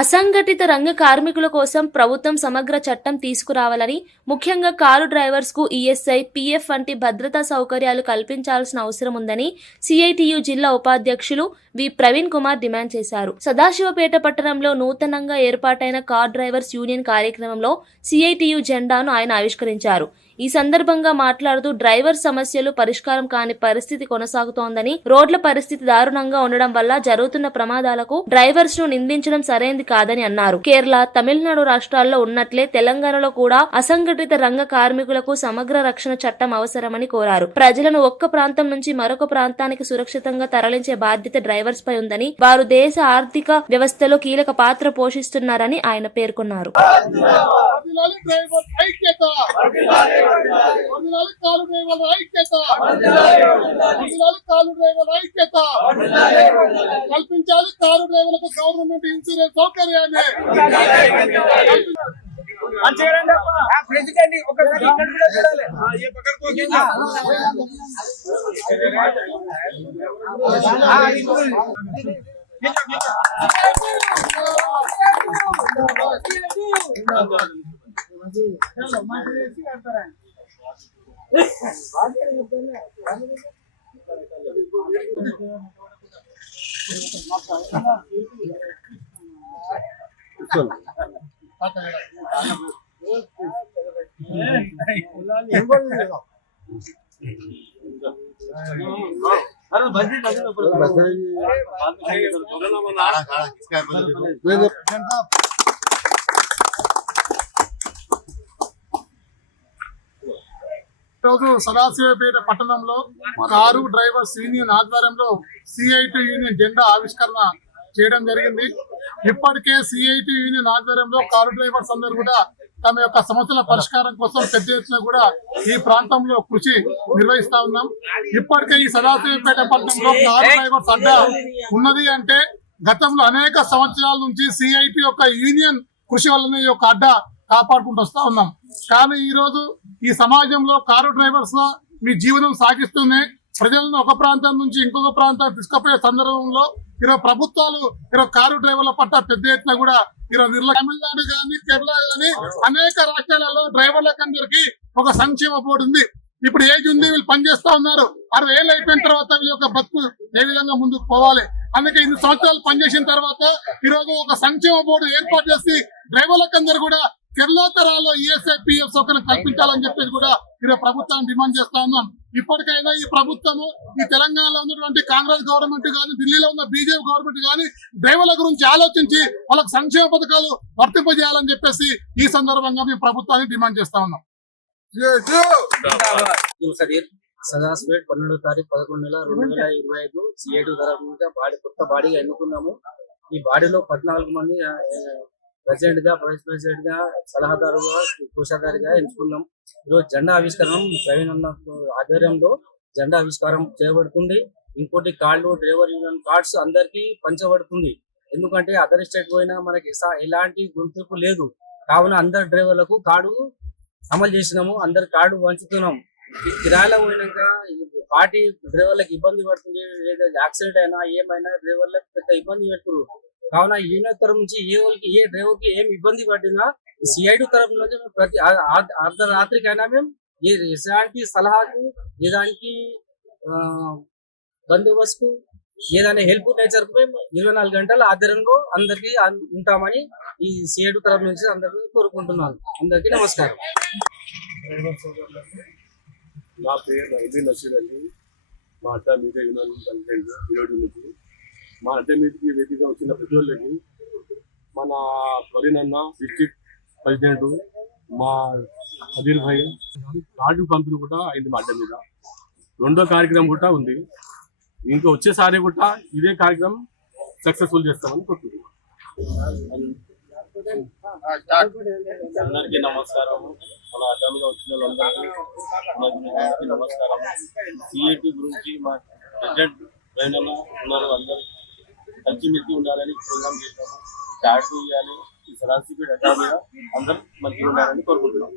అసంఘటిత రంగ కార్మికుల కోసం ప్రభుత్వం సమగ్ర చట్టం తీసుకురావాలని, ముఖ్యంగా కారు డ్రైవర్స్కు ఈఎస్ఐ, పీఎఫ్ వంటి భద్రతా సౌకర్యాలు కల్పించాల్సిన అవసరం ఉందని సిఐటియు జిల్లా ఉపాధ్యక్షులు వి ప్రవీణ్ కుమార్ డిమాండ్ చేశారు. సదాశివపేట పట్టణంలో నూతనంగా ఏర్పాటైన కార్ డ్రైవర్స్ యూనియన్ కార్యక్రమంలో సిఐటియు జెండాను ఆయన ఆవిష్కరించారు. ఈ సందర్భంగా మాట్లాడుతూ డ్రైవర్ సమస్యలు పరిష్కారం కాని పరిస్థితి కొనసాగుతోందని, రోడ్ల పరిస్థితి దారుణంగా ఉండడం వల్ల జరుగుతున్న ప్రమాదాలకు డ్రైవర్స్ ను నిందించడం సరైంది కాదని అన్నారు. కేరళ, తమిళనాడు రాష్ట్రాల్లో ఉన్నట్లే తెలంగాణలో కూడా అసంఘటిత రంగ కార్మికులకు సమగ్ర రక్షణ చట్టం అవసరమని కోరారు. ప్రజలను ఒక్క ప్రాంతం నుంచి మరొక ప్రాంతానికి సురక్షితంగా తరలించే బాధ్యత డ్రైవర్స్ పై ఉందని, వారు దేశ ఆర్థిక వ్యవస్థలో కీలక పాత్ర పోషిస్తున్నారని ఆయన పేర్కొన్నారు. కల్పించాలి కారు డ్రైవర్లకు గవర్నమెంట్ ఇన్సూరెన్స్ సౌకర్యాన్ని. రోజు సదాశివపేట పట్టణంలో కారు డ్రైవర్స్ యూనియన్ ఆధ్వర్యంలో సిఐటి యూనియన్ జెండా ఆవిష్కరణ చేయడం జరిగింది. ఇప్పటికే సిఐటి యూనియన్ ఆధ్వర్యంలో కారు డ్రైవర్స్ అందరూ కూడా తమ యొక్క సమస్యల పరిష్కారం కోసం పెద్ద ఎత్తున కూడా ఈ ప్రాంతంలో కృషి నిర్వహిస్తా ఉన్నాం. ఇప్పటికే ఈ సదాశివపేట పట్టణంలో కారు డ్రైవర్స్ అడ్డా ఉన్నది అంటే గతంలో అనేక సంవత్సరాల నుంచి సిఐటి యొక్క యూనియన్ కృషి వల్లనే ఈ యొక్క అడ్డా కాపాడుకుంటూ వస్తా ఉన్నాం. కానీ ఈ రోజు ఈ సమాజంలో కారు డ్రైవర్స్ గా మీ జీవనం సాగిస్తూనే ప్రజలను ఒక ప్రాంతం నుంచి ఇంకొక ప్రాంతానికి తీసుకుపోయే సందర్భంలో ఈరోజు ప్రభుత్వాలు ఈరోజు కారు డ్రైవర్ల పట్ల పెద్ద ఎత్తున కూడా ఈరోజు తమిళనాడు కానీ కేరళ కానీ అనేక రాష్ట్రాలలో డ్రైవర్లకు అందరికీ ఒక సంక్షేమ బోర్డు ఉంది. ఇప్పుడు ఏజ్ ఉంది, వీళ్ళు పనిచేస్తా ఉన్నారు. 60 ఏళ్ళు అయిపోయిన తర్వాత వీళ్ళ యొక్క బతుకు ఏ విధంగా ముందుకు పోవాలి. అందుకే 2 సంవత్సరాలు పనిచేసిన తర్వాత ఈరోజు ఒక సంక్షేమ బోర్డు ఏర్పాటు చేసి డ్రైవర్లకు అందరూ కూడా కేరళతరాల్లో ఈఎస్ఐ, పీఎఫ్ సౌకర్యం కల్పించాలని చెప్పేసి కూడా ఈరోజు ప్రభుత్వాన్ని డిమాండ్ చేస్తా ఉన్నాం. ఇప్పటికైనా ఈ ప్రభుత్వము ఈ తెలంగాణలో ఉన్నటువంటి కాంగ్రెస్ గవర్నమెంట్ కానీ, ఢిల్లీలో ఉన్న బీజేపీ గవర్నమెంట్ కానీ డ్రైవర్ల గురించి ఆలోచించి వాళ్ళకి సంక్షేమ పథకాలు వర్తింపజేయాలని చెప్పేసి ఈ సందర్భంగా మేము ప్రభుత్వాన్ని డిమాండ్ చేస్తా ఉన్నాం. సదాశివపేట 12వ తారీఖు 11/11/2025 సిఐటి తరఫున కొత్త బాడీగా ఎన్నుకున్నాము. ఈ బాడీలో 14 మంది ప్రెసిడెంట్ గా, వైస్ ప్రెసిడెంట్ గా, సలహాదారుగా, కోశాధారిగా ఎంచుకున్నాం. ఈరోజు జెండా ఆవిష్కరణ ప్రవీణ్ అన్న ఆధ్వర్యంలో జెండా ఆవిష్కారం చేయబడుతుంది. ఇంకోటి కార్డు, డ్రైవర్ యూనియన్ కార్డ్స్ అందరికీ పంచబడుతుంది. ఎందుకంటే అదర్ స్టేట్ పోయినా మనకి ఎలాంటి గుర్తింపు లేదు. కావున అందరు డ్రైవర్లకు కార్డు అమలు చేసినాము. అందరు కార్డు పంచుతున్నాం. కిరాయిలో పోయినాక పార్టీ డ్రైవర్లకు ఇబ్బంది పడుతుంది. ఏదైనా యాక్సిడెంట్ అయినా ఏమైనా డ్రైవర్లకు పెద్ద ఇబ్బంది పెడుతున్నారు. కావున యూనియన్ తరఫు నుంచి ఏ డ్రైవర్ కి ఏం ఇబ్బంది పడినా సిఐటి తరఫు నుంచి ప్రతి అర్ధరాత్రికైనా మేము ఎలాంటి సలహాకు, ఏదానికి బందోబస్తు, ఏదైనా హెల్ప్ నేచర్ మేము 24 గంటల ఆధ్వర్యంలో అందరికీ ఉంటామని ఈ సిఐటి తరఫు నుంచి అందరికీ కోరుకుంటున్నాను. అందరికీ నమస్కారం. నా పేరు ఐబీ నసీర్ అండి. మా అడ్డా మీద యూనియన్ నుంచి మా అడ్డ మీదకి వేదిక వచ్చిన ప్రజలకి మన ప్రవీణ్ అన్న, డిస్ట్రిక్ట్ ప్రెసిడెంట్, మా అదిల్ భాయ్ కార్డు పంపిణీ కూడా అయింది మా అడ్డ మీద. 2వ కార్యక్రమం కూడా ఉంది. ఇంకా వచ్చేసారి కూడా ఇదే కార్యక్రమం సక్సెస్ఫుల్ చేస్తామని కోరుకుంటున్నాం. అందరికీ నమస్కారం. మన అడ్డ మీద వచ్చిన వాళ్ళందరికీ నమస్కారం. సిఐటి గురించి మా ప్రెసిడెంట్ ప్రవీణ్ అన్న ఉన్నారు. అందరూ కలిసిమెలిసి ఉండాలని ప్రోగ్రామ్ చేస్తాము. కార్డు ఇవ్వాలి. ఈ సదాశివపేట అడ్డా మీద అందరూ మంచిగా ఉండాలని కోరుకుంటున్నాం.